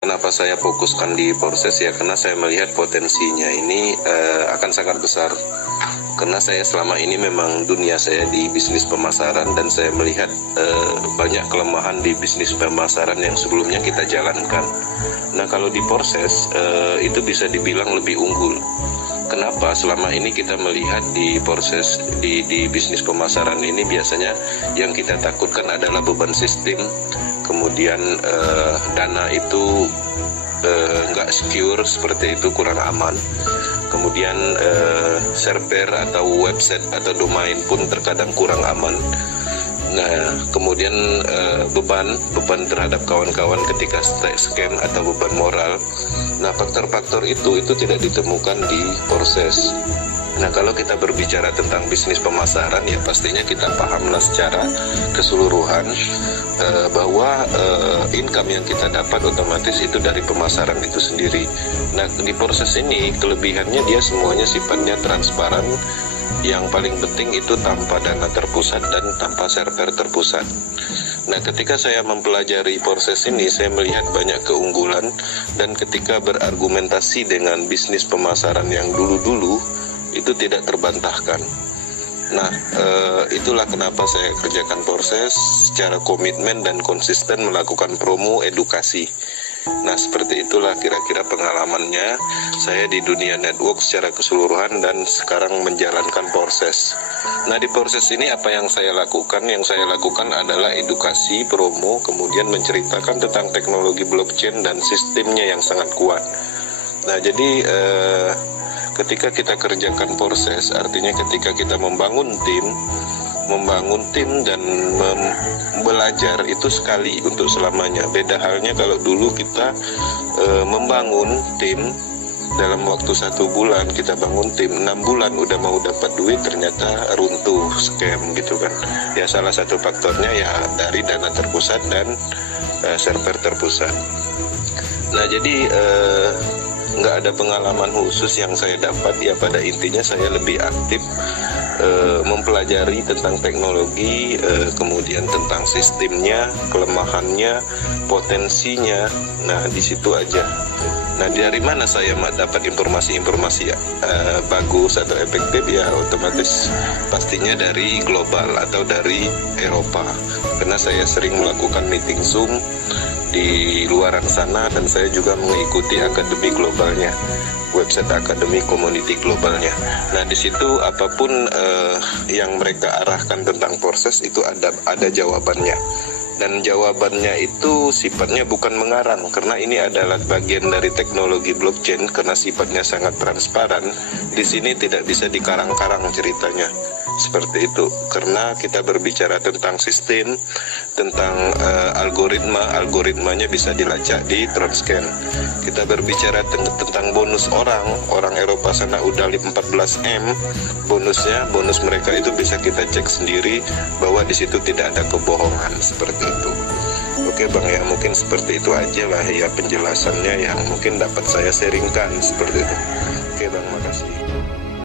Kenapa saya fokuskan di proses ya, karena saya melihat potensinya ini akan sangat besar. Karena saya selama ini memang dunia saya di bisnis pemasaran, dan saya melihat banyak kelemahan di bisnis pemasaran yang sebelumnya kita jalankan. Nah, kalau di proses itu bisa dibilang lebih unggul. Kenapa? Selama ini kita melihat di proses di bisnis pemasaran ini biasanya yang kita takutkan adalah beban sistem, kemudian dana itu nggak secure, seperti itu, kurang aman. Kemudian server atau website atau domain pun terkadang kurang aman. Nah, kemudian beban terhadap kawan-kawan ketika scam atau beban moral. Nah, faktor-faktor itu tidak ditemukan di proses. Nah, kalau kita berbicara tentang bisnis pemasaran ya pastinya kita pahamlah secara keseluruhan bahwa income yang kita dapat otomatis itu dari pemasaran itu sendiri. Nah, di proses ini kelebihannya dia semuanya sifatnya transparan. Yang paling penting itu tanpa dana terpusat dan tanpa server terpusat. Nah, ketika saya mempelajari proses ini, saya melihat banyak keunggulan, dan ketika berargumentasi dengan bisnis pemasaran yang dulu-dulu, itu tidak terbantahkan. Nah, itulah kenapa saya kerjakan proses secara komitmen dan konsisten melakukan promo edukasi. Nah, seperti itulah kira-kira pengalamannya saya di dunia network secara keseluruhan dan sekarang menjalankan proses. Nah, di proses ini apa yang saya lakukan? Yang saya lakukan adalah edukasi, promo, kemudian menceritakan tentang teknologi blockchain dan sistemnya yang sangat kuat. Nah, jadi ketika kita kerjakan proses, artinya ketika kita membangun tim dan belajar itu sekali untuk selamanya. Beda halnya kalau dulu kita membangun tim dalam waktu 1 bulan, kita bangun tim 6 bulan udah mau dapat duit, ternyata runtuh, scam gitu kan. Ya, salah satu faktornya ya dari dana terpusat dan server terpusat. Nah, jadi nggak ada pengalaman khusus yang saya dapat, ya pada intinya saya lebih aktif mempelajari tentang teknologi, kemudian tentang sistemnya, kelemahannya, potensinya. Nah, di situ aja. Nah, dari mana saya dapat informasi-informasi bagus atau efektif? Ya otomatis pastinya dari global atau dari Eropa, karena saya sering melakukan meeting Zoom di luaran sana, dan saya juga mengikuti akademi globalnya, website akademi community globalnya. Nah, di situ apapun yang mereka arahkan tentang proses itu ada jawabannya, dan jawabannya itu sifatnya bukan mengarang, karena ini adalah bagian dari teknologi blockchain. Karena sifatnya sangat transparan, di sini tidak bisa dikarang-karang ceritanya. Seperti itu, karena kita berbicara tentang sistem, tentang algoritmanya bisa dilacak di Tronscan. Kita berbicara tentang bonus orang Eropa sana udah 14M bonus mereka itu bisa kita cek sendiri bahwa di situ tidak ada kebohongan, seperti itu. Oke Bang, ya mungkin seperti itu aja lah ya penjelasannya yang mungkin dapat saya sharingkan, seperti itu. Oke Bang, makasih.